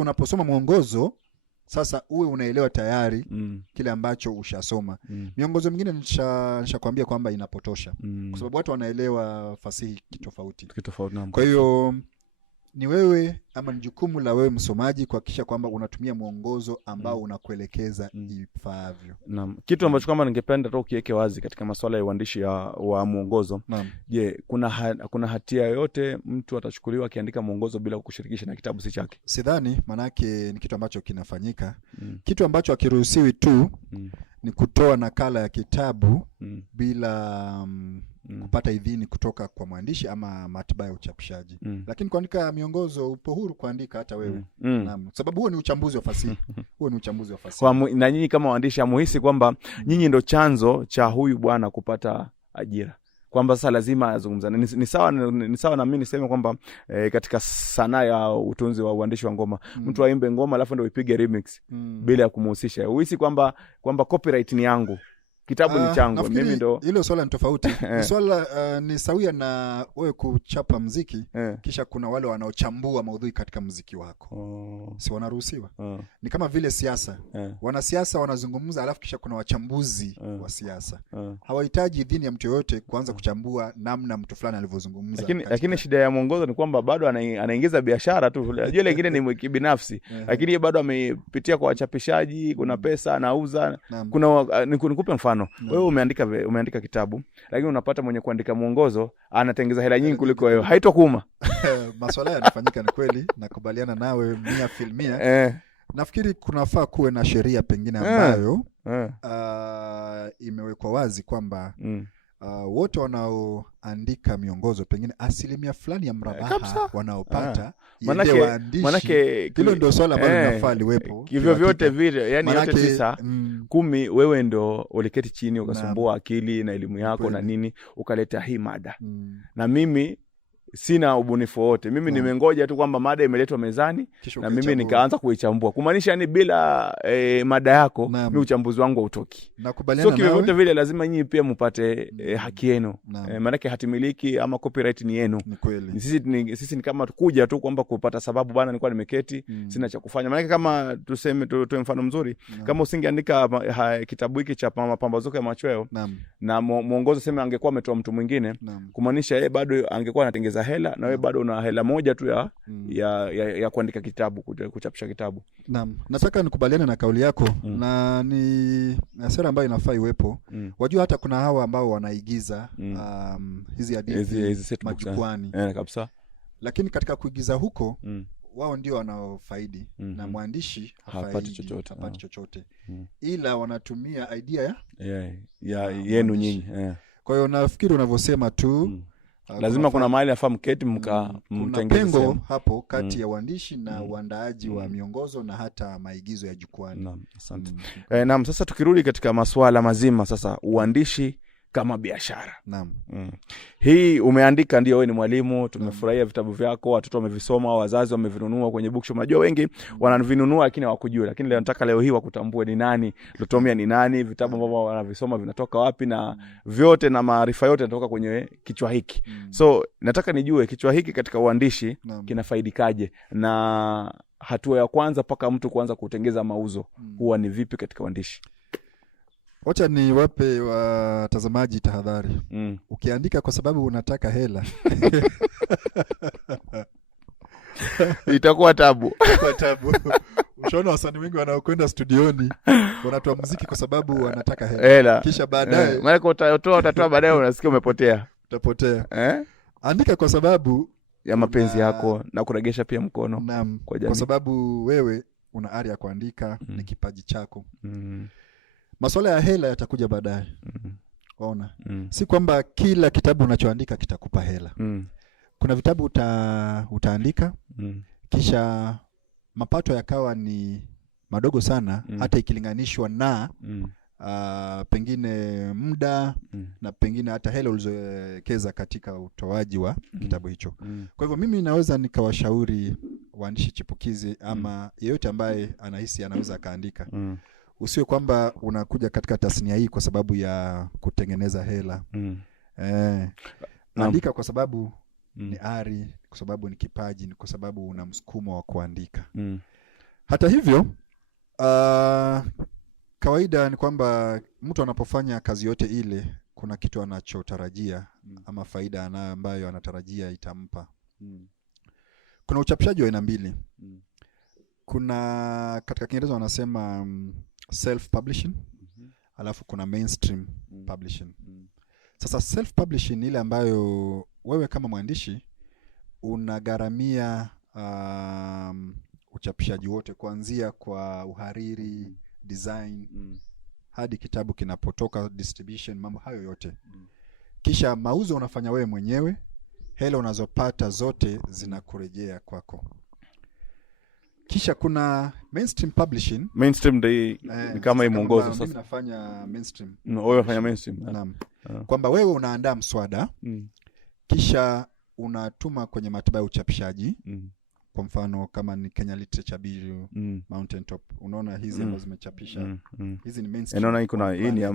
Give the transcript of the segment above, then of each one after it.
unaposoma mwongozo sasa uwe unaelewa tayari kile ambacho ushasoma. Miongozo mingine nishakwambia kwamba inapotosha kwa sababu watu wanaelewa fasihi kitofauti. Kwa hiyo ni wewe ama ni jukumu la wewe msomaji kuhakikisha kwamba unatumia mwongozo ambao unakuelekeza ifaavyo. Naam. Kitu ambacho kama ningependa tu kiweke wazi katika masuala ya uandishi wa mwongozo. Je, kuna hatia yoyote mtu atachukuliwa akiandika mwongozo bila kukushirikisha na kitabu si chake? Sidhani, manake ni kitu ambacho kinafanyika. Kitu ambacho hakiruhusiwi tu ni kutoa nakala ya kitabu bila kupata idhini kutoka kwa mwandishi ama matbaa ya uchapishaji. Lakini kuandika miongozo upo huru kuandika hata wewe. Naam, sababu huo ni uchambuzi wa fasihi. Huo ni uchambuzi wa fasihi. Na nyinyi kama waandishi amuhisi kwamba nyinyi ndo chanzo cha huyu bwana kupata ajira, kwamba sasa lazima azungumza? Ni sawa na mimi niseme kwamba katika sanaa ya utunzi wa uandishi wa ngoma mtu aimbe ngoma alafu ndio ipige remix bila kumhusisha. Uhisi kwamba copyright ni yangu, kitabu ni changu, mimi ndo. Hilo swala ni tofauti. Swala ni sawia na wewe kuchapa muziki kisha kuna wale wanaochambua maudhui katika muziki wako. Si wanaruhusiwa? Ni kama vile siasa. Wanasiasa wanazungumza alafu kisha kuna wachambuzi wa siasa. Hawahitaji idhini ya mtu yoyote kuanza kuchambua namna mtu fulani alivyozungumza. Lakini shida ya mwongozo ni kwamba bado anaingiza biashara tu. Unajua lingine ni kibinafsi. Lakini bado amepitia kwa wachapishaji, kuna pesa anauza. Nikupe mfano. Wewe umeandika kitabu, lakini unapata mwenye kuandika mwongozo anatengeza hela nyingi kuliko wewe. Haitokuuma. Masuala yanafanyika, ni kweli, nakubaliana nawe 100%. Nafikiri kunafaa kuwe na sheria pengine ambayo imewekwa wazi kwamba wote wanaoandika miongozo pengine asilimia fulani ya mrabaha wanaopata manake hilo ndio swala ambalo linafaa liwepo. Hivyo vyote vile, yani yote 9 wewe ndio uliketi chini ukasumbua akili na elimu yako na nini ukaleta hii mada. Na mimi sina ubunifu wote. Mimi nimengoja tu kwamba mada imeletwa mezani na mimi nikaanza kuichambua. Kumaanisha yani bila mada yako mimi uchambuzi wangu hautoki. Nakubaliana nawe. So vyote vile lazima nyinyi pia mpate haki yenu. Maana hatimiliki ama copyright ni yenu. Sisi ni kama kuja tu kwamba kupata sababu bana nilikuwa nimeketi sina cha kufanya. Maana kama tuseme tutoe mfano mzuri, kama usingeandika kitabu hiki cha Mapambazuko ya Machweo na mwongozo sema angekuwa ametoa mtu mwingine, kumaanisha yeye bado angekuwa anatengeza hela na wewe bado una hela moja tu ya kuandika kitabu, kuchapisha kitabu. Naam, nataka nikubaliane na kauli yako na ni sera ambayo inafaa iwepo. Wajua hata kuna hawa ambao wanaigiza hizi hadithi majukwani. Kabisa. Lakini katika kuigiza huko wao ndio wanaofaidi na mwandishi hapati chochote. Ila wanatumia idea yenu nyinyi. Kwa hiyo nafikiri unavyosema tu lazima kuna mahali afahamu keti mtengeze pengo hapo kati ya uandishi na uandaaji wa miongozo na hata maigizo ya jukwani. Naam, asante. Naam, sasa tukirudi katika masuala mazima sasa uandishi kama biashara. Naam. Hii umeandika, ndio wewe ni mwalimu, tumefurahia vitabu vyako, watoto wamevisoma, wazazi wamevinunua kwenye bookshop. Unajua wengi wanavinunua lakini hawakujua. Lakini leo nataka leo hii wakutambue ni nani, Lutomia ni nani, vitabu ambavyo wanavisoma vinatoka wapi na vyote na maarifa yote yanatoka kwenye kichwa hiki. So nataka nijue kichwa hiki katika uandishi kinafaidikaje na hatua ya kwanza paka mtu kuanza kutengeza mauzo huwa ni vipi katika uandishi? Wacha ni wape watazamaji tahadhari. Ukiandika kwa sababu unataka hela itakuwa tabu. Ushaona wasanii wengi wanaokwenda studioni wanatoa muziki kwa sababu wanataka hela. Kisha baadaye maana utatoa baadaye unasikia umepotea. Utapotea. Andika kwa sababu ya mapenzi yako na kuregesha pia mkono kwa jamii. Kwa sababu wewe una ari ya kuandika, ni kipaji chako. Masuala ya hela yatakuja baadaye. Waona? Si kwamba kila kitabu unachoandika kitakupa hela. Kuna vitabu utaandika kisha mapato yakawa ni madogo sana hata ikilinganishwa na pengine muda na pengine hata hela ulizowekeza katika utoaji wa kitabu hicho. Kwa hivyo mimi naweza nikawashauri waandishi chipukizi ama yeyote ambaye anahisi anaweza kaandika. Usiwe kwamba unakuja katika tasnia hii kwa sababu ya kutengeneza hela. Andika kwa sababu ni ari, kwa sababu ni kipaji, ni kwa sababu una msukumo wa kuandika. Hata hivyo kawaida ni kwamba mtu anapofanya kazi yote ile kuna kitu anachotarajia ama faida ambayo anatarajia itampa. Kuna uchapishaji wa aina mbili. Kuna katika Kiingereza wanasema self publishing, alafu kuna mainstream publishing. Sasa self publishing ni ile ambayo wewe kama mwandishi unagharamia uchapishaji wote, kuanzia kwa uhariri, design, hadi kitabu kinapotoka, distribution, mambo hayo yote. Kisha mauzo unafanya wewe mwenyewe, hela unazopata zote zinakurejea kwako. Kisha kuna mainstream publishing. Mainstream ni kama mwongozo sasa. Mimi nafanya mainstream. Wewe unafanya mainstream. Naam. Kwamba wewe unaandaa mswada, kisha unatuma kwenye maktaba ya uchapishaji. Kwa mfano kama ni Kenya Literature Bureau, Mountain Top. Unaona hizi ambazo zimechapisha. Hizi ni mainstream. Unaona kuna hii ni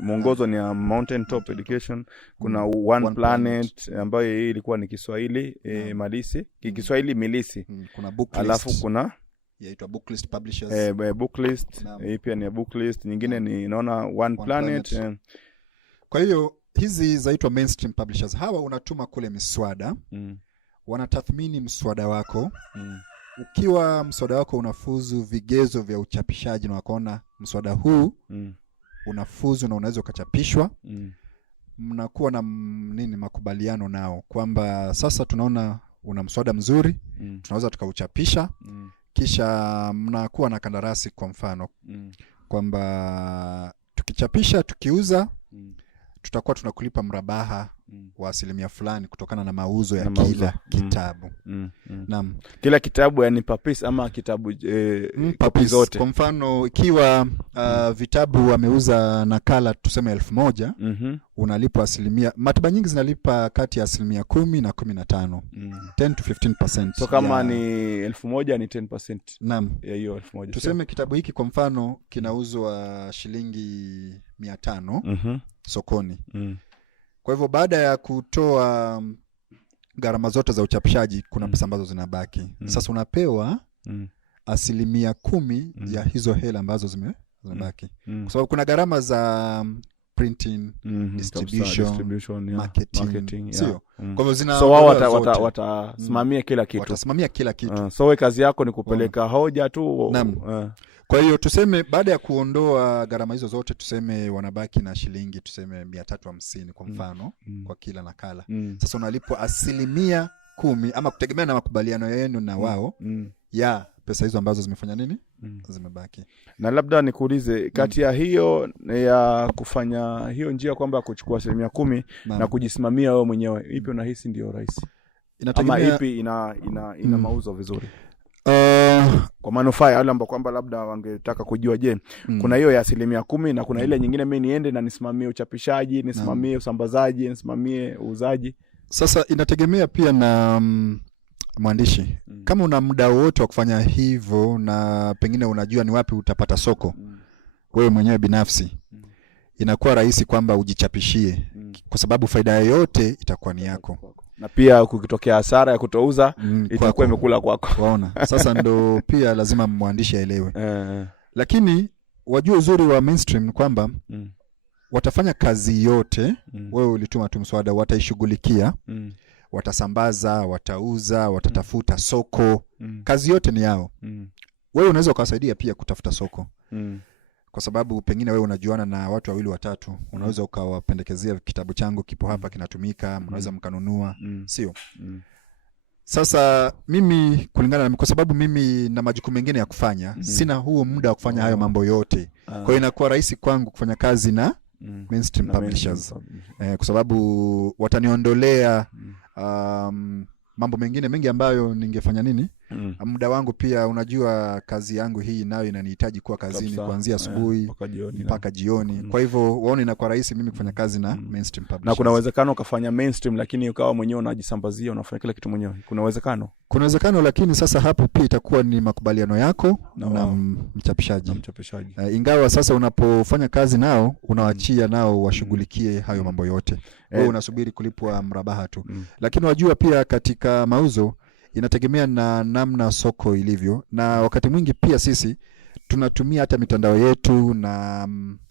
mwongozo ni ya Mountain Top Education. Kuna One Planet ambayo hii ilikuwa ni Kiswahili Malisi, Kiswahili Milisi. Kuna Booklist. Alafu kuna yaitwa Booklist Publishers. Booklist. Hii pia ni Booklist. Nyingine ni naona One Planet. Kwa hiyo hizi zaitwa mainstream publishers. Hawa unatuma kule miswada. Wanatathmini mswada wako. Ukiwa mswada wako unafuzu vigezo vya uchapishaji na wakaona mswada huu unafuzu na unaweza ukachapishwa, mnakuwa na makubaliano nao kwamba sasa tunaona una mswada mzuri, tunaweza tukauchapisha. Kisha mnakuwa na kandarasi, kwa mfano kwamba tukichapisha, tukiuza, tutakuwa tunakulipa mrabaha wa asilimia fulani kutokana na mauzo ya kila kitabu. Naam. Kila kitabu yani per piece ama kitabu copy zote. Kwa mfano ikiwa vitabu wameuza nakala tuseme 1000, unalipwa asilimia, maktaba nyingi zinalipa kati ya 10% na 15%. 10 to 15%. So kama ni 1000 ni 10%. Naam. Ya hiyo 1000. Tuseme kitabu hiki kwa mfano kinauzwa shilingi 500 sokoni. Kwa hivyo baada ya kutoa gharama zote za uchapishaji kuna pesa ambazo zinabaki. Sasa unapewa asilimia 10 ya hizo hela ambazo zinabaki. Kwa sababu kuna gharama za printing, distribution, marketing. Sio. Kwa hivyo so wao watasimamia kila kitu. Watasimamia kila kitu. So wewe kazi yako ni kupeleka hoja tu. Kwa hiyo tuseme baada ya kuondoa gharama hizo zote, tuseme wanabaki na shilingi tuseme 350 kwa mfano kwa kila nakala. Sasa unalipwa asilimia 10 ama kutegemea na makubaliano yenu na wao ya pesa hizo ambazo zimefanya nini? Zimebaki. Na labda nikuulize kati ya hiyo ya kufanya hiyo njia kwamba kuchukua asilimia 10 na kujisimamia wewe mwenyewe, ipi unahisi ndio rahisi? Ama ipi ina mauzo vizuri? Kwa manufaa ya wale ambao kwamba labda wangetaka kujua, je, kuna hiyo ya asilimia 10 na kuna ile nyingine mimi niende na nisimamie uchapishaji, nisimamie usambazaji, nisimamie uuzaji. Sasa inategemea pia na mwandishi. Kama una muda wote wa kufanya hivyo na pengine unajua ni wapi utapata soko wewe mwenyewe binafsi, inakuwa rahisi kwamba ujichapishie kwa sababu faida yote itakuwa ni yako. Na pia kukitokea hasara ya kutouza itakuwa imekula kwako. Waona. Sasa ndo pia lazima mwandishi aelewe. Lakini wajua uzuri wa mainstream kwamba watafanya kazi yote. Wewe ulituma tu mswada, wataishughulikia. Watasambaza, watauza, watatafuta soko. Kazi yote ni yao. Wewe unaweza ukawasaidia pia kutafuta soko. Kwa sababu pengine wewe unajuana na watu wawili watatu, unaweza ukawapendekezea kitabu changu kipo hapa kinatumika, mnaweza mkanunua, sio? Sasa mimi kulingana na kwa sababu mimi na majukumu mengine ya kufanya, sina huo muda wa kufanya hayo mambo yote. Kwa hiyo inakuwa rahisi kwangu kufanya kazi na mainstream publishers. Kwa sababu wataniondolea mambo mengine mengi ambayo ningefanya nini? Muda wangu pia, unajua kazi yangu hii nayo inanihitaji kuwa kazini kuanzia asubuhi mpaka jioni. Kwa hivyo waone inakuwa rahisi mimi kufanya kazi na mainstream publishers. Na kuna uwezekano ukafanya mainstream lakini ukawa mwenyewe unajisambazia, unafanya kila kitu mwenyewe. Kuna uwezekano? Kuna uwezekano, lakini sasa hapo pia itakuwa ni makubaliano yako na mchapishaji. Ingawa sasa unapofanya kazi nao unawaachia nao washughulikie hayo mambo yote. Wewe unasubiri kulipwa mrabaha tu. Lakini wajua pia katika mauzo inategemea na namna soko ilivyo, na wakati mwingi pia sisi tunatumia hata mitandao yetu na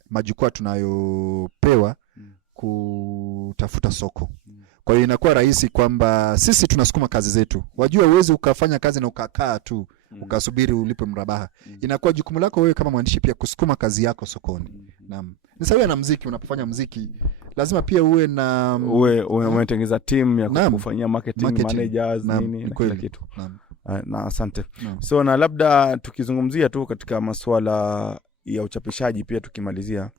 majukwaa tunayopewa kutafuta soko. Kwa hiyo inakuwa rahisi kwamba sisi tunasukuma kazi zetu. Wajua uwezi ukafanya kazi na ukakaa tu ukasubiri ulipe mrabaha. Inakuwa jukumu lako wewe kama mwandishi pia kusukuma kazi yako sokoni. Naam. Ni sawa na muziki, unapofanya muziki lazima pia uwe na umetengeza team ya kufanyia marketing managers nini na kila kitu. Naam. Na asante. So na labda tukizungumzia tu katika masuala ya uchapishaji pia tukimalizia.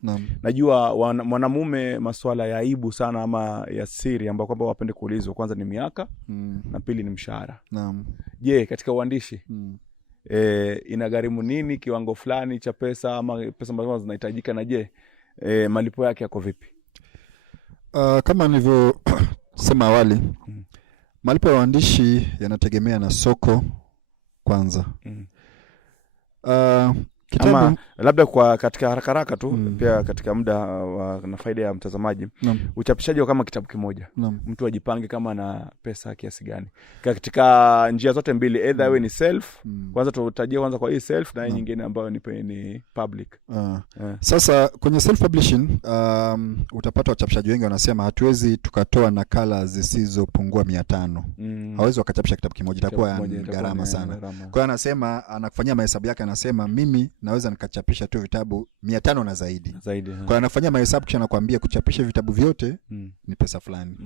Najua mwanamume masuala ya aibu sana ama ya siri ambao kwamba wapende kuulizwa, kwanza ni miaka na pili ni mshahara. Je, katika uandishi inagharimu nini kiwango fulani cha pesa ama pesa ambazo zinahitajika, na je malipo yake yako vipi? Kama nilivyo sema awali, malipo ya waandishi yanategemea na soko kwanza. Kitabu ama labda kwa katika haraka tu pia katika muda na faida ya mtazamaji, uchapishaji wa kama kitabu kimoja, mtu ajipange kama na pesa kiasi gani katika njia zote mbili, either we ni self, kwanza tutajie kwanza kwa hii self na nyingine ambayo ni public. Sasa kwenye self publishing utapata wachapishaji wengi wanasema hatuwezi tukatoa nakala zisizopungua 500. Hawezi wakachapisha kitabu kimoja, itakuwa gharama sana. Kwa hiyo anasema, anakufanyia mahesabu yake, anasema mimi naweza nikachapisha tu vitabu 500 na zaidi. Kwa anafanyia mahesabu kisha anakuambia kuchapisha vitabu vyote ni pesa fulani.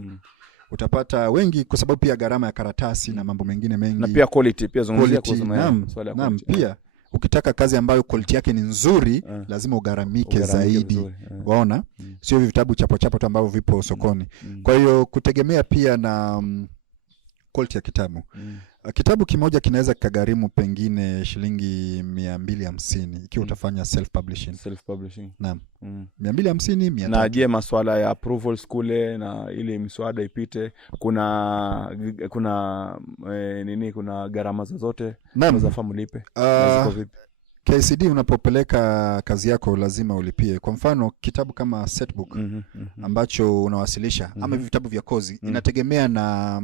Utapata wengi kwa sababu pia gharama ya karatasi na mambo mengine mengi, na pia quality pia zungumzia kwa swala ya quality. Pia ukitaka kazi ambayo quality yake ni nzuri lazima ugaramike zaidi. Waona? Sio vitabu chapo tu ambavyo vipo sokoni. Kwa hiyo kutegemea pia na quality ya kitabu. Kitabu kimoja kinaweza kikagharimu pengine shilingi 250 ikiwa utafanya self publishing. Naam. 250 300. Na je, masuala ya approvals kule na ile miswada ipite, kuna kuna gharama zote za famu lipe? Ziko vipi? KCD unapopeleka kazi yako lazima ulipie. Kwa mfano kitabu kama setbook ambacho unawasilisha ama vitabu vya kozi, inategemea na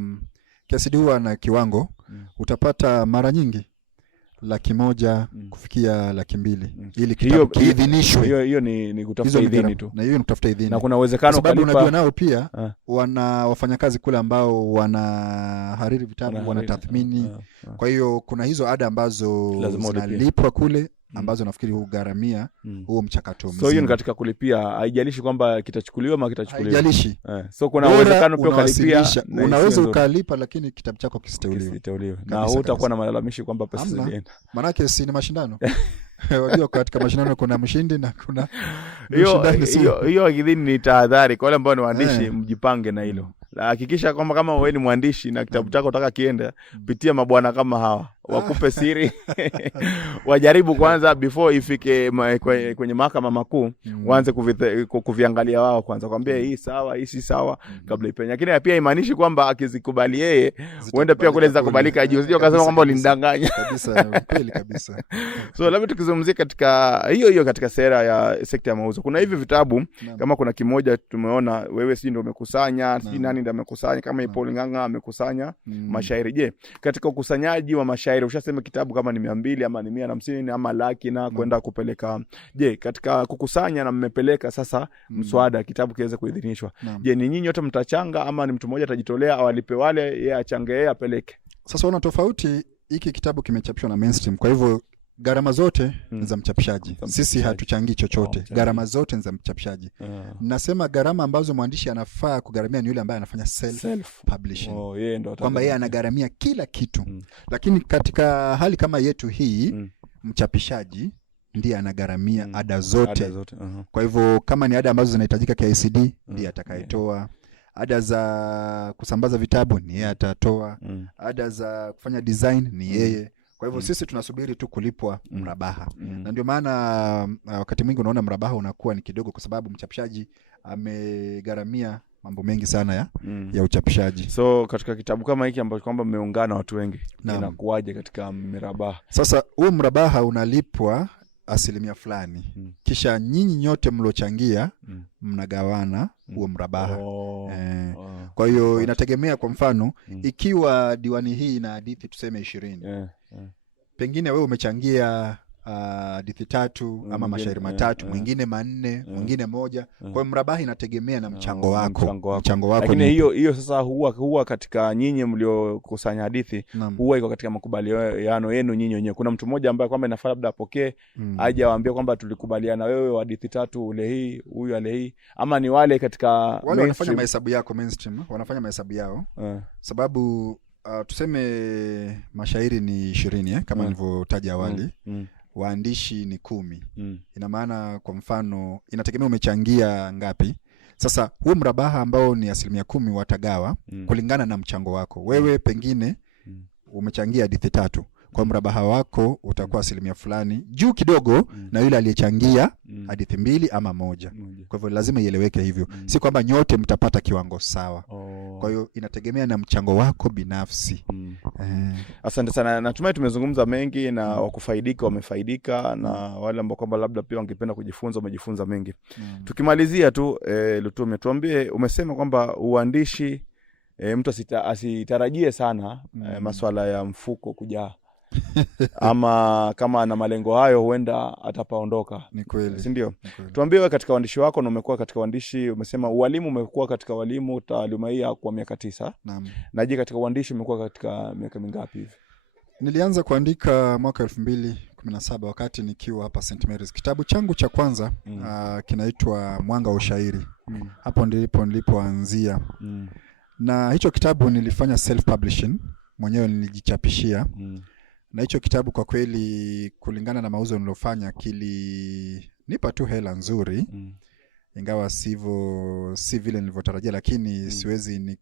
KCD huwa na kiwango. Utapata mara nyingi 100,000 kufikia 200,000 ili kitabu kiidhinishwe. Hiyo ni kutafuta idhini tu. Na hiyo ni kutafuta idhini. Na kuna uwezekano sababu unajua nao pia wana wafanyakazi kule ambao wanahariri vitabu, wanatathmini. Kwa hiyo kuna hizo ada ambazo zinalipwa kule ambazo nafikiri hugharamia huo mchakato mzima. So hiyo ni katika kulipia, haijalishi kwamba kitachukuliwa ama kitachukuliwa. Haijalishi. So kuna uwezekano pia ukalipia, unaweza ukalipa lakini kitabu chako kisiteuliwe. Na hutakuwa na malalamishi kwamba pesa zilienda. Maana yake si ni mashindano. Wajua katika mashindano kuna mshindi na kuna hiyo idhini ni tahadhari kwa wale ambao ni waandishi, mjipange na hilo. Hakikisha kwamba kama wewe ni mwandishi na kitabu chako unataka kiende, pitia mabwana kama hawa wakupe siri wajaribu kwanza before ifike kwenye mahakama makuu, waanze kuviangalia wao kwanza, kwambia hii sawa, hii si sawa kabla ipenye. Lakini pia imaanishi kwamba akizikubali yeye uende pia kule zitakubalika juu, sio kasema kwamba ulinidanganya kabisa. Kweli kabisa. So labda tukizungumzia katika hiyo katika sera ya sekta ya mauzo, kuna hivi vitabu kama kuna kimoja tumeona wewe si ndio umekusanya, si nani ndio amekusanya, kama Paul Nganga amekusanya mashairi. Je, katika ukusanyaji wa mashairi ushasema kitabu kama ni 200 ama ni 150 ama laki na kwenda kupeleka, je katika kukusanya na mmepeleka sasa mswada kitabu kiweze kuidhinishwa, je ni nyinyi wote mtachanga ama ni mtu mmoja atajitolea au alipe wale yeye achange yeye apeleke? Sasa una tofauti, hiki kitabu kimechapishwa na Mainstream, kwa hivyo gharama zote ni za mchapishaji. Sisi hatuchangii chochote. Gharama zote ni za mchapishaji. Nasema gharama ambazo mwandishi anafaa kugharamia ni yule ambaye anafanya self publishing. Kwamba yeye anagharamia kila kitu. Lakini katika hali kama yetu hii, mchapishaji ndiye anagharamia ada zote. Kwa hivyo kama ni ada ambazo zinahitajika KICD ndiye atakayetoa. Ada za kusambaza vitabu ni yeye atatoa. Ada za kufanya design ni yeye. Kwa hivyo sisi tunasubiri tu kulipwa mrabaha. Na ndio maana wakati mwingi unaona mrabaha unakuwa ni kidogo kwa sababu mchapishaji amegharamia mambo mengi sana ya uchapishaji. So katika kitabu kama hiki ambacho kwamba mmeungana watu wengi, inakuaje katika mrabaha? Sasa huo mrabaha unalipwa asilimia fulani. Kisha nyinyi nyote mlochangia mnagawana huo mrabaha. Kwa hiyo inategemea, kwa mfano ikiwa diwani hii ina hadithi tuseme 20. Pengine wewe umechangia hadithi 3 ama mashairi 3, mwingine 4, mwingine 1. Kwa hiyo mrabaha inategemea na mchango wako. Lakini hiyo sasa huwa katika nyinyi mliokusanya hadithi, huwa iko katika makubaliano yenu nyinyi wenyewe. Kuna mtu mmoja ambaye kwamba inafaa labda apokee, aje awaambie kwamba tulikubaliana wewe hadithi 3 ule hii, huyu ale hii, ama ni wale katika wale wanafanya mahesabu yako mainstream, wanafanya mahesabu yao. Sababu tuseme mashairi ni 20 kama nilivyotaja awali. Waandishi ni 10. Ina maana kwa mfano inategemea umechangia ngapi. Sasa huo mrabaha ambao ni 10% watagawa kulingana na mchango wako. Wewe pengine umechangia hadithi 3. Kwa mrabaha wako utakuwa 10% fulani juu kidogo na yule aliyechangia hadithi 2 ama 1. Kwa hivyo lazima ieleweke hivyo. Si kwamba nyote mtapata kiwango sawa. Kwa hiyo inategemea na mchango wako binafsi. Asante sana. Natumai tumezungumza mengi na wakufaidika wamefaidika, na wale ambao kwamba labda pia wangependa kujifunza wamejifunza mengi. Tukimalizia tu Lutume, tuambie, umesema kwamba uandishi mtu asitarajie sana masuala ya mfuko kujaa. Ama kama ana malengo hayo huenda atapaondoka. Ni kweli. Si ndio? Tuambie wewe katika uandishi wako, na umekuwa katika uandishi, umesema ualimu umekuwa katika walimu taaluma hii kwa miaka 9. Naam. Na je, katika uandishi umekuwa katika miaka mingapi hivi? Nilianza kuandika mwaka 2017 wakati nikiwa hapa St Mary's. Kitabu changu cha kwanza kinaitwa Mwanga wa Ushairi. Hapo nilipoanzia. Na hicho kitabu nilifanya self publishing, mwenyewe nilijichapishia. Na hicho kitabu kwa kweli kulingana na mauzo nilofanya kilinipa tu hela nzuri. Ingawa si vile nilivyotarajia, lakini siwezi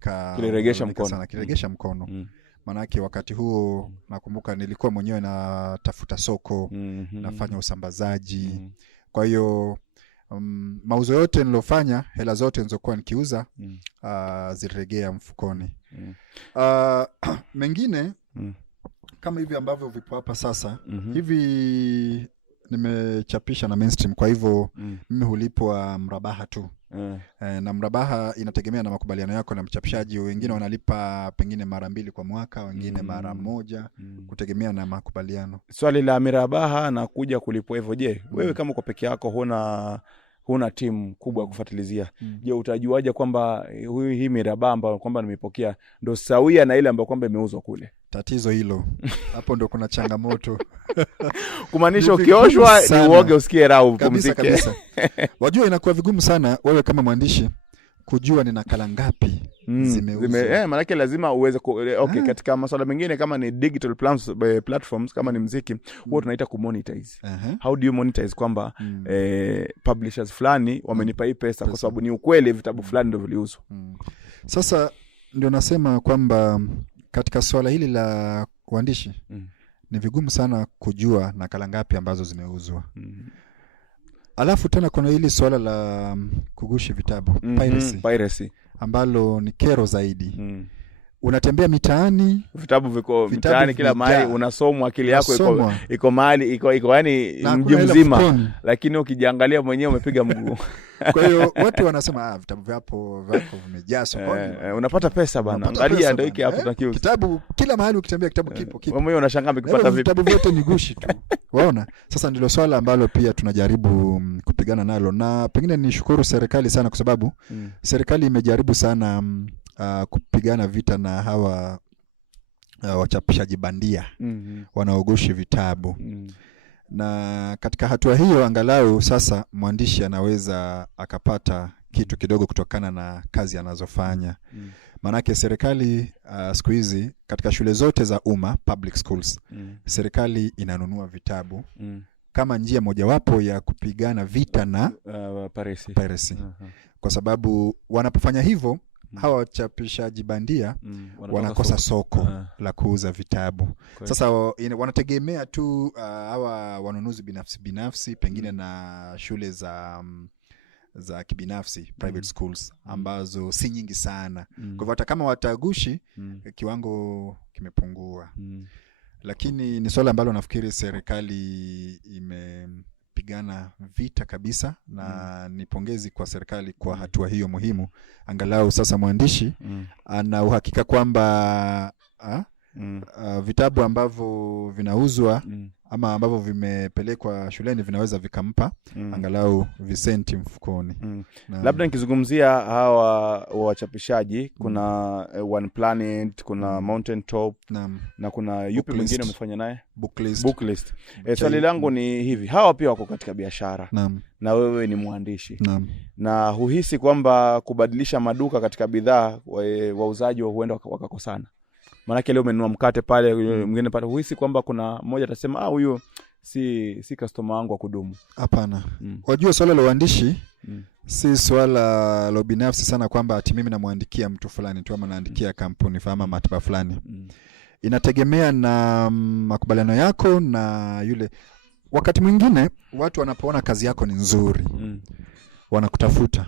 kiregesha mkono. Manake wakati huo nakumbuka nilikuwa mwenyewe natafuta soko, nafanya usambazaji. Kwa hiyo mauzo yote nilofanya, hela zote nilizokuwa nikiuza ziliregea mfukoni. Mengine kama hivi ambavyo vipo hapa sasa, hivi nimechapisha na mainstream, kwa hivyo mimi hulipwa mrabaha tu. Na mrabaha inategemea na makubaliano yako na mchapishaji. Wengine wanalipa pengine mara 2 kwa mwaka, wengine mara 1, kutegemea na makubaliano. Swali la mirabaha na kuja kulipwa hivyo, je, wewe kama kwa peke yako huna timu kubwa ya kufuatilizia, je, utajuaje kwamba hii mirabaha ambayo kwamba nimepokea ndo sawia na ile ambayo kwamba imeuzwa kule? Tatizo hilo. Hapo ndo kuna changamoto. Kumaanisha ukioshwa ni uoge usikie raha upumzike. Kabisa. Wajua inakuwa vigumu sana wewe kama mwandishi kujua ni nakala ngapi zimeuzwa. Maana lazima uweze katika masuala mengine kama ni digital platforms, kama ni muziki, huwa tunaita kumonetize. How do you monetize kwamba publishers fulani wamenipa hii pesa kwa sababu ni ukweli vitabu fulani ndio viliuzwa. Sasa ndio nasema kwamba katika swala hili la uandishi ni vigumu sana kujua nakala ngapi ambazo zimeuzwa. Alafu tena kuna hili swala la kugushi vitabu, piracy, ambalo ni kero zaidi. Unatembea mitaani, vitabu viko mitaani kila mahali, unasomwa, akili yako iko mahali, iko yani mji mzima, lakini ukijiangalia mwenyewe umepiga mguu. Kwa hiyo watu wanasema vitabu vyako vimejaa sokoni. Unapata pesa bana. Angalia ndio hiki hapo tunakiuza. Kitabu kila mahali ukitembea kitabu kipo. Wewe mwenyewe unashangaa ukipata vipi? Vitabu vyote ni gushi tu. Waona? Sasa ndilo swala ambalo pia tunajaribu kupigana nalo, na pengine nishukuru serikali sana kwa sababu serikali imejaribu sana kupigana vita na hawa wachapishaji bandia wanaogushi vitabu. Na katika hatua hiyo angalau sasa mwandishi anaweza akapata kitu kidogo kutokana na kazi anazofanya. Manake serikali siku hizi katika shule zote za umma, public schools, serikali inanunua vitabu kama njia mojawapo ya kupigana vita na piracy. Kwa sababu wanapofanya hivyo hawa wachapishaji bandia wanakosa soko la kuuza vitabu. Sasa wanategemea tu hawa wanunuzi binafsi pengine na shule za kibinafsi, private schools, ambazo si nyingi sana. Kwa hivyo hata kama watagushi kiwango kimepungua. Lakini ni swala ambalo nafikiri serikali wanapigana vita kabisa, na ni pongezi kwa serikali kwa hatua hiyo muhimu. Angalau sasa mwandishi ana uhakika kwamba vitabu ambavyo vinauzwa ama ambavyo vimepelekwa shuleni vinaweza vikampa angalau visenti mfukoni. Labda nikizungumzia hawa wachapishaji, kuna One Planet, kuna Mountain Top, na kuna yupi mwingine umefanya naye? Booklist. Swali langu ni hivi, hawa pia wako katika biashara na wewe ni mwandishi, na huhisi kwamba kubadilisha maduka katika bidhaa wauzaji huenda wakakosana? Maana leo umenunua mkate pale, mwingine pale, huhisi kwamba kuna mmoja atasema huyu si customer wangu wa kudumu? Hapana. Wajua swala la uandishi si swala la binafsi sana, kwamba ati mimi namwandikia mtu fulani tu ama naandikia kampuni ama mataba fulani. Inategemea na makubaliano yako na yule. Wakati mwingine watu wanapoona kazi yako ni nzuri, wanakutafuta.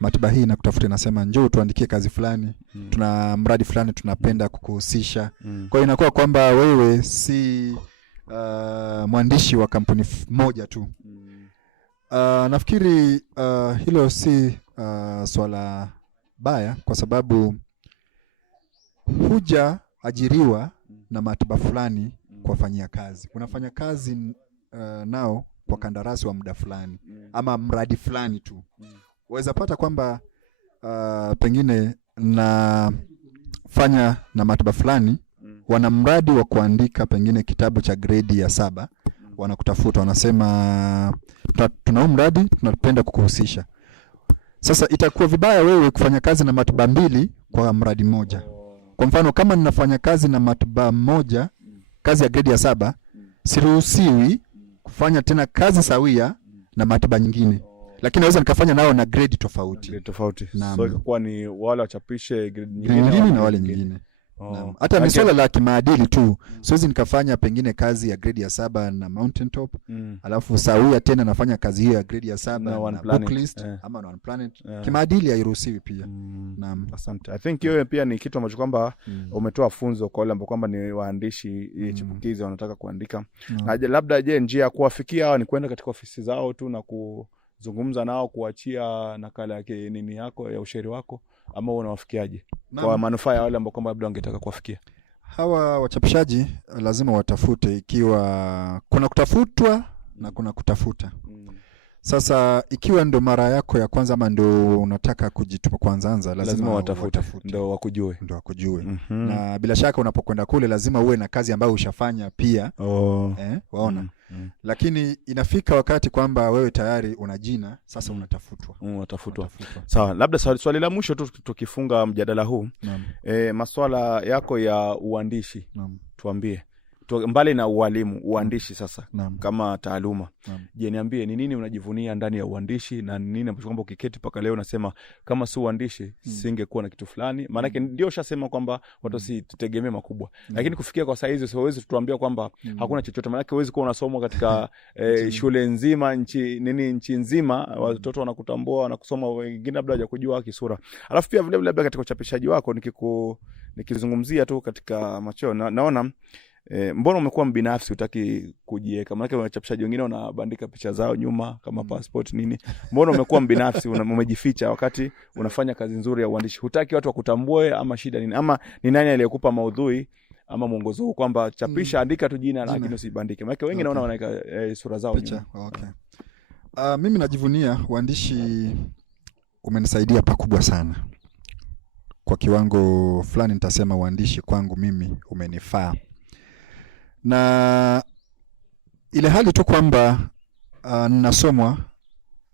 Mataba hii inakutafuta, inasema njoo tuandikie kazi fulani, tuna mradi fulani tunapenda kukuhusisha. Kwa hiyo inakuwa kwamba wewe si mwandishi wa kampuni moja tu. Nafikiri hilo si swala baya, kwa sababu huja ajiriwa na mataba fulani kuwafanyia kazi. Unafanya kazi nao kwa kandarasi wa muda fulani ama mradi fulani tu. Waweza pata kwamba pengine nafanya na mataba fulani, wana mradi wa kuandika pengine kitabu cha grade ya 7, wanakutafuta, wanasema tuna mradi tunapenda kukuhusisha. Sasa itakuwa vibaya wewe kufanya kazi na mataba mbili kwa mradi mmoja. Kwa mfano, kama ninafanya kazi na mataba moja, kazi ya grade ya 7, siruhusiwi kufanya tena kazi sawia na mataba nyingine, lakini naweza nikafanya nao na grade tofauti. So kwa ni wale wachapishe grade nyingine na wale nyingine. Hata ni swala la kimaadili tu. Siwezi nikafanya pengine kazi ya grade ya 7 na Mountain Top, alafu sawia tena nafanya kazi hiyo ya grade ya 7 na Booklist ama na One Planet. Kimaadili hairuhusiwi pia. Asante. I think hiyo pia ni kitu ambacho kwamba umetoa funzo kwa wale ambao kwamba ni waandishi chipukizi wanataka kuandika. Na labda njia ya kuwafikia hawa ni kwenda katika ofisi zao tu na kuzungumza nao, kuachia nakala yake nini yako ya ushairi wako, ama unawafikiaje kwa manufaa ya wale ambao kwamba labda wangetaka kuwafikia? Hawa wachapishaji lazima watafute, ikiwa kuna kutafutwa na kuna kutafuta. Sasa ikiwa ndo mara yako ya kwanza ama ndo unataka kujituma kwanza, lazima watafute ndo wakujue. Na bila shaka unapokwenda kule lazima uwe na kazi ambayo ushafanya pia. Waona. Lakini inafika wakati kwamba wewe tayari una jina, sasa unatafutwa. Sawa, labda swali la mwisho tu tukifunga mjadala huu. Masuala yako ya uandishi. Tuambie, mbali na ualimu, uandishi sasa kama taaluma. Je, niambie ni nini unajivunia ndani ya uandishi, na nini ambacho kwamba ukiketi paka leo unasema kama si uandishi singekuwa na kitu fulani? Maana yake ndio ushasema kwamba watu si tutegemee makubwa. Lakini kufikia kwa saa hizo siwezi tuambia kwamba hakuna chochote. Maana yake huwezi kuwa unasoma katika shule nzima, nchi nzima, watoto wanakutambua, wanakusoma, wengine labda hajakujua kisura. Alafu pia vile vile katika uchapishaji wako nikizungumzia tu katika macho, naona mbona umekuwa mbinafsi, utaki kujiweka? Maana wachapishaji wengine wanabandika picha zao nyuma kama passport nini. Mbona umekuwa mbinafsi, umejificha wakati unafanya kazi nzuri ya uandishi? Hutaki watu wakutambue, ama shida nini? Ama ni nani aliyekupa maudhui ama mwongozo huu kwamba chapisha, andika tu jina lakini usibandike? Maana wengi naona wanaweka sura zao picha nyuma. Mimi najivunia uandishi, umenisaidia pakubwa sana. Kwa kiwango fulani nitasema uandishi kwangu mimi umenifaa. Na ile hali tu kwamba ninasomwa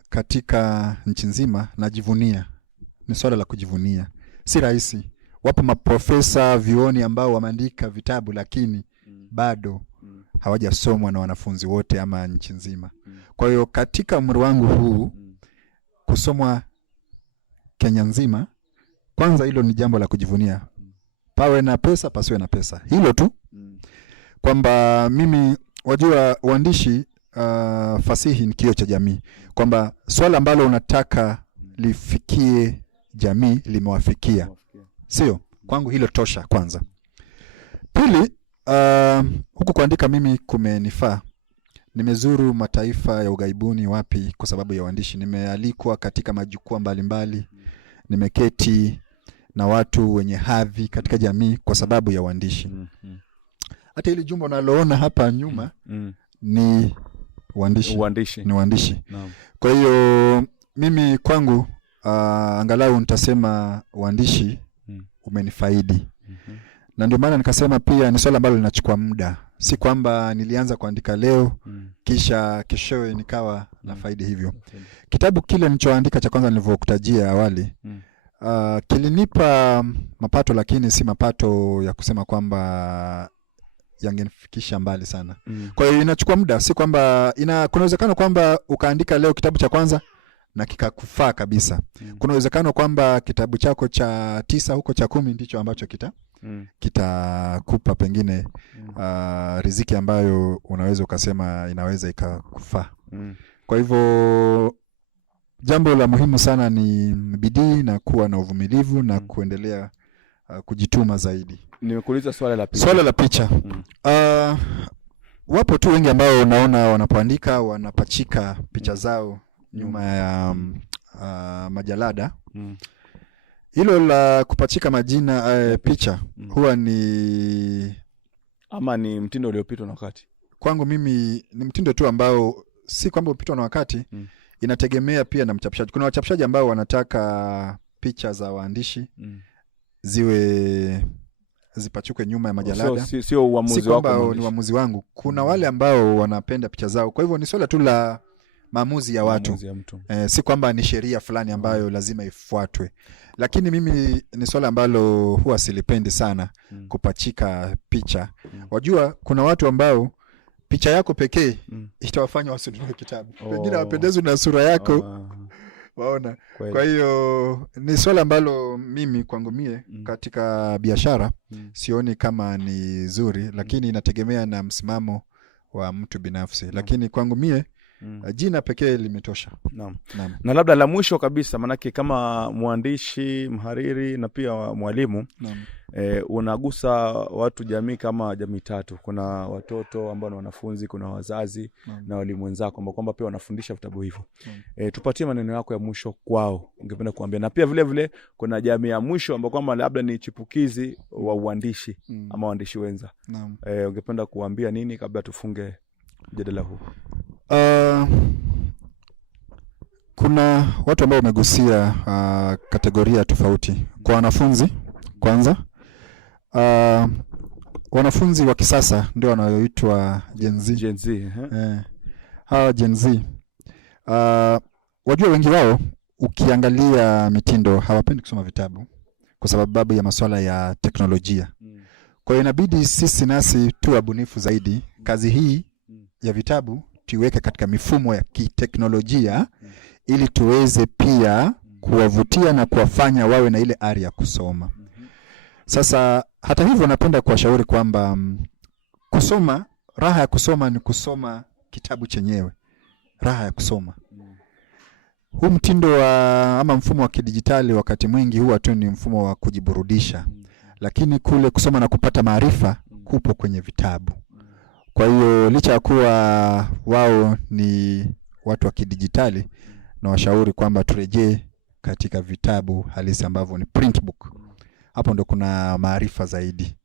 katika nchi nzima, najivunia. Ni swala la kujivunia. Si rahisi. Wapo maprofesa vioni ambao wameandika vitabu lakini bado hawajasomwa na wanafunzi wote ama nchi nzima. Kwa hiyo katika umri wangu huu kusomwa Kenya nzima, kwanza hilo ni jambo la kujivunia. Pawe na pesa, pasiwe na pesa. Hilo tu. Kwamba mimi wajua uandishi, fasihi ni kioo cha jamii. Kwamba swala ambalo unataka lifikie jamii limewafikia. Sio? Kwangu hilo tosha kwanza. Pili, huku kuandika mimi kumenifaa. nimezuru mataifa ya ughaibuni wapi kwa sababu ya uandishi. Nimealikwa katika majukwaa mbalimbali. Nimeketi na watu wenye hadhi katika jamii kwa sababu ya uandishi. Hata hili jumba unaloona hapa nyuma ni uandishi. Ni uandishi. Kwa hiyo mimi kwangu angalau nitasema uandishi umenifaidi. Na ndio maana nikasema pia ni swala ambalo linachukua muda. Si kwamba nilianza kuandika leo kisha keshowe nikawa na faidi hivyo. Kitabu kile nilichoandika cha kwanza nilivyokutajia awali kilinipa mapato, lakini si mapato ya kusema kwamba yangenifikisha mbali sana. Kwa hiyo inachukua muda, si kwamba kuna uwezekano kwamba ukaandika leo kitabu cha kwanza na kikakufaa kabisa. Kuna uwezekano kwamba kitabu chako cha 9 huko cha 10 ndicho ambacho kitakupa pengine riziki ambayo unaweza ukasema inaweza ikakufaa. Kwa hivyo jambo la muhimu sana ni bidii na kuwa na uvumilivu na kuendelea kujituma zaidi. Nimekuuliza swala la picha. Swala la picha. Wapo tu wengi ambao unaona wanapoandika wanapachika picha zao nyuma ya majalada. Hilo la kupachika majina picha huwa ni mtindo uliopitwa na wakati. Kwangu mimi ni mtindo tu ambao si kwamba upitwa na wakati. Inategemea pia na mchapishaji. Kuna wachapishaji ambao wanataka picha za waandishi zipachukwe nyuma ya majalada. Sio uamuzi wako. Ni uamuzi wangu. Kuna wale ambao wanapenda picha zao. Kwa hivyo ni swala tu la maamuzi ya watu. Si kwamba ni sheria fulani ambayo lazima ifuatwe. Lakini mimi ni swala ambalo huwa silipendi sana kupachika picha. Wajua kuna watu ambao picha yako pekee itawafanya wasinunue kitabu. Pengine wapendezwe na sura yako. Waona. Kwa hiyo ni swala ambalo mimi kwangu mie katika biashara sioni kama ni zuri, lakini inategemea na msimamo wa mtu binafsi. Lakini kwangu mie jina pekee limetosha. Naam. Na labda la mwisho kabisa, manake kama mwandishi, mhariri na pia mwalimu, unagusa watu jamii kama jamii tatu. Kuna watoto ambao ni wanafunzi, kuna wazazi na walimu wenzako ambao kwamba pia wanafundisha vitabu hivyo. Tupatie maneno yako ya mwisho kwao. Ungependa kuambia, na pia vile vile kuna jamii ya mwisho ambao kwamba labda ni chipukizi wa uandishi ama waandishi wenza. Ungependa kuambia nini kabla tufunge mjadala huu? Kuna watu ambao wamegusia kategoria tofauti. Kwa wanafunzi kwanza, wanafunzi wa kisasa ndio wanaoitwa Gen Z. Hawa Gen Z wajua wengi wao ukiangalia mitindo hawapendi kusoma vitabu kwa sababu ya masuala ya teknolojia. Kwa hiyo inabidi sisi nasi tu wabunifu zaidi. Kazi hii ya vitabu tuiweke katika mifumo ya kiteknolojia ili tuweze pia kuwavutia na kuwafanya wawe na ile ari ya kusoma. Sasa hata hivyo napenda kuwashauri kwamba raha ya kusoma ni kusoma kitabu chenyewe. Raha ya kusoma. Huu mtindo ama mfumo wa kidijitali wakati mwingi huwa tu ni mfumo wa kujiburudisha. Lakini kule kusoma na kupata maarifa kupo kwenye vitabu. Kwa hiyo licha ya kuwa wao ni watu wa kidijitali, na washauri kwamba turejee katika vitabu halisi ambavyo ni print book. Hapo ndo kuna maarifa zaidi.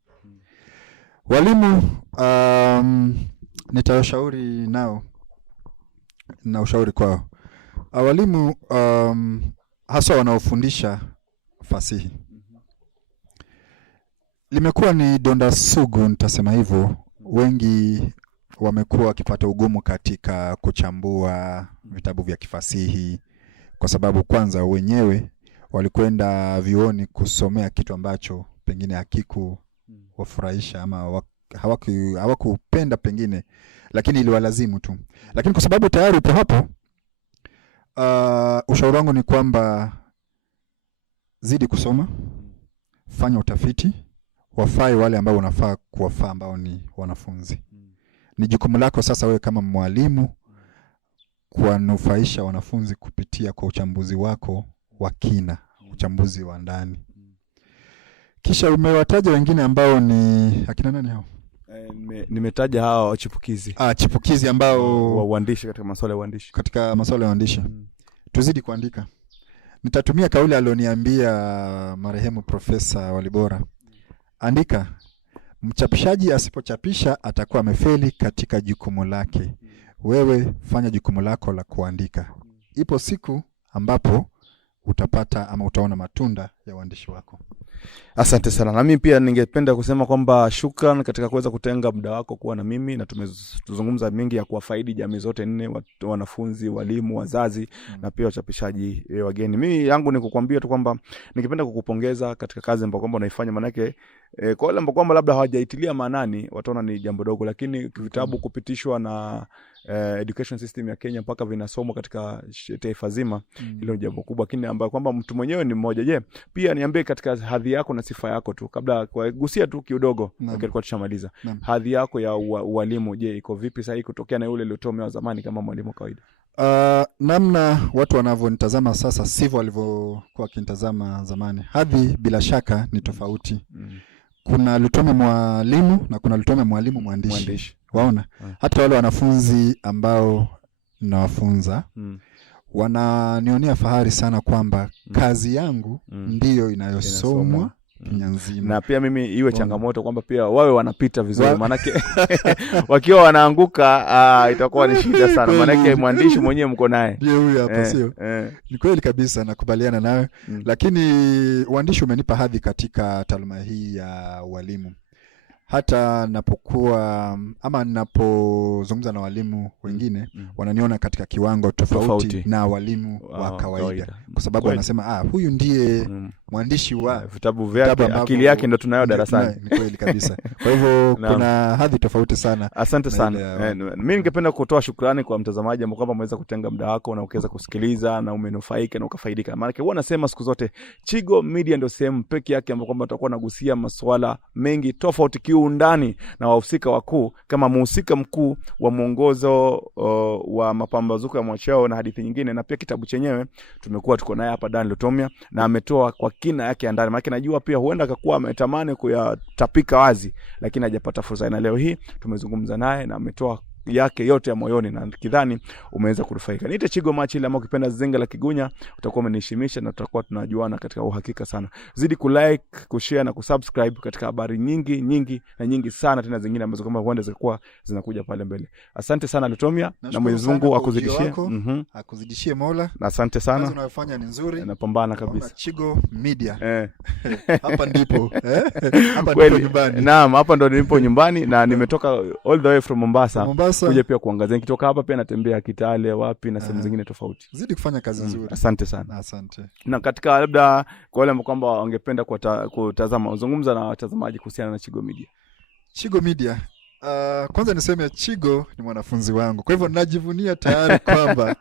Walimu nitawashauri nao na ushauri kwao. Walimu hasa wanaofundisha fasihi. Limekuwa ni donda sugu, nitasema hivyo. Wengi wamekuwa wakipata ugumu katika kuchambua vitabu vya kifasihi kwa sababu kwanza wenyewe walikwenda vioni kusomea kitu ambacho pengine hakiku wafurahisha ama hawakupenda pengine, lakini iliwalazimu tu. Lakini kwa sababu tayari upo hapo, ushauri wangu ni kwamba zidi kusoma, fanya utafiti, wafai wale ambao unafaa kuwafaa ambao ni wanafunzi. Ni jukumu lako sasa wewe kama mwalimu kuwanufaisha wanafunzi kupitia kwa uchambuzi wako wa kina, uchambuzi wa ndani. Kisha umewataja wengine ambao ni akina nani hao? Nimetaja hawa chipukizi. Chipukizi ambao uandishi, katika masuala ya uandishi. Katika masuala ya uandishi. Tuzidi kuandika. Nitatumia kauli alioniambia marehemu Profesa Walibora. Andika. Mchapishaji asipochapisha atakuwa amefeli katika jukumu lake. Wewe fanya jukumu lako la kuandika. Ipo siku ambapo utapata ama utaona matunda ya uandishi wako. Asante sana. Na mimi pia ningependa kusema kwamba shukran katika kuweza kutenga muda wako kuwa na mimi, na tumezungumza mengi ya kuwafaidi jamii zote nne, wanafunzi, walimu, wazazi na pia wachapishaji wageni. Mimi yangu ni kukuambia tu kwamba ningependa kukupongeza katika kazi ambayo kwamba unaifanya, manake kwa wale ambao kwamba labda hawajaitilia maanani wataona ni jambo dogo, lakini vitabu kupitishwa na education system ya Kenya mpaka vinasomwa katika taifa zima, hilo ni jambo kubwa. Lakini ambayo kwamba mtu mwenyewe ni mmoja. Je, pia niambie katika hadhi yako na sifa yako tu, kabla kugusia tu kidogo kwa tushamaliza. Hadhi yako ya ualimu, je, iko vipi sasa kutokea na yule Lutomia wa zamani kama mwalimu kawaida? Namna watu wanavyonitazama sasa sivyo walivyokuwa kinitazama zamani. Hadhi bila shaka ni tofauti. Kuna Lutomia mwalimu na kuna Lutomia mwalimu mwandishi. Waona? Hata wale wanafunzi ambao nawafunza wananionea fahari sana kwamba kazi yangu ndiyo inayosomwa Kenya nzima. Na pia mimi iwe changamoto kwamba pia wawe wanapita vizuri, manake wakiwa wanaanguka itakuwa ni shida sana, manake mwandishi mwenyewe mko naye. Ndio huyu hapa, sio? Ni kweli kabisa, nakubaliana nawe. Lakini uandishi umenipa hadhi katika taaluma hii ya walimu. Hata napokuwa ama ninapozungumza na walimu wengine wananiona katika kiwango tofauti na walimu wa kawaida. Kwa sababu wanasema huyu ndiye mwandishi wa vitabu vyake, akili yake ndio tunayo darasani. Ni kweli kabisa. Kwa hivyo kuna hadhi tofauti sana. Asante sana. Mimi ningependa kutoa shukrani kwa mtazamaji ambao kwamba ameweza kutenga muda wako na ukaweza kusikiliza na umenufaika na ukafaidika. Maana huwa nasema siku zote Chigo Media ndio sehemu pekee yake ambapo kwamba tutakuwa nagusia masuala mengi tofauti kiundani na wahusika wakuu, kama mhusika mkuu wa mwongozo wa mapambazuko ya mwachao na hadithi nyingine, na pia kitabu chenyewe tumekuwa tuko naye hapa Dan Lutomia, na ametoa kwa kina yake ya ndani. Maana najua pia huenda akakuwa ametamani kuyatapika wazi lakini hajapata fursa, na leo hii tumezungumza naye na ametoa yake yote ya moyoni, na kidhani umeweza kunufaika. Niite Chigo Machile, ama ukipenda Zenga la Kigunya, utakuwa umenishimisha na tutakuwa tunajuana katika uhakika sana. Zidi kulike, kushare na kusubscribe katika habari nyingi sana tena zingine ambazo kama huenda zitakuwa zinakuja pale mbele. Asante sana Lutomia, na Mwenyezi Mungu akuzidishie. Akuzidishie Mola. Na asante sana. Kazi unayofanya ni nzuri. Napambana kabisa. Chigo Media. Hapa ndipo. Hapa ndipo nyumbani. Naam, hapa ndo nilipo nyumbani, na nimetoka all the way from Mombasa. Kuja pia kuangazia. Nikitoka hapa pia natembea Kitale wapi na sehemu zingine tofauti. Zidi kufanya kazi nzuri. Asante sana. Asante. Na katika labda kwa wale ambao kwamba wangependa kutazama, uzungumza na watazamaji kuhusiana na Chigo Media. Chigo Media. Kwanza niseme Chigo ni mwanafunzi wangu. Kwa hivyo najivunia tayari kwamba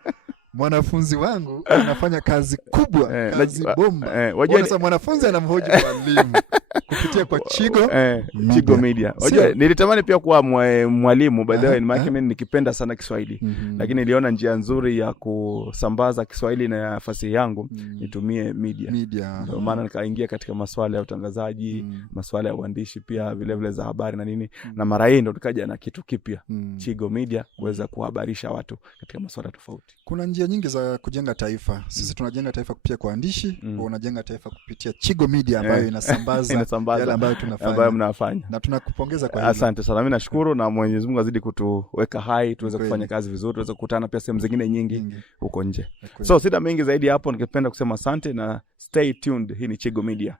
mwanafunzi wangu anafanya kazi kubwa, kazi bomba. Wajua mwanafunzi anamhoji mwalimu kupitia kwa Chigo Media. Wajua nilitamani pia kuwa mwalimu by the way, maana mimi nikipenda sana Kiswahili. Lakini niliona njia nzuri ya kusambaza Kiswahili na nafasi yangu nitumie media. Ndio maana nikaingia katika masuala ya utangazaji, masuala ya uandishi pia vile za habari na nini. Na mara hii ndo tukaja na kitu kipya, Chigo Media, kuweza kuhabarisha watu katika masuala tofauti. Kuna njia nyingi za kujenga taifa. Sisi tunajenga taifa kupitia kwa uandishi, unajenga taifa kupitia Chigo Media ambayo inasambaza yale ambayo mnafanya. Na tunakupongeza kwa hilo. Asante sana. Mimi nashukuru, na Mwenyezi Mungu azidi kutuweka hai, tuweze kufanya kazi vizuri, tuweze kukutana pia sehemu zingine nyingi huko nje. So sida mengi zaidi hapo, ningependa kusema asante na stay tuned. Hii ni Chigo Media.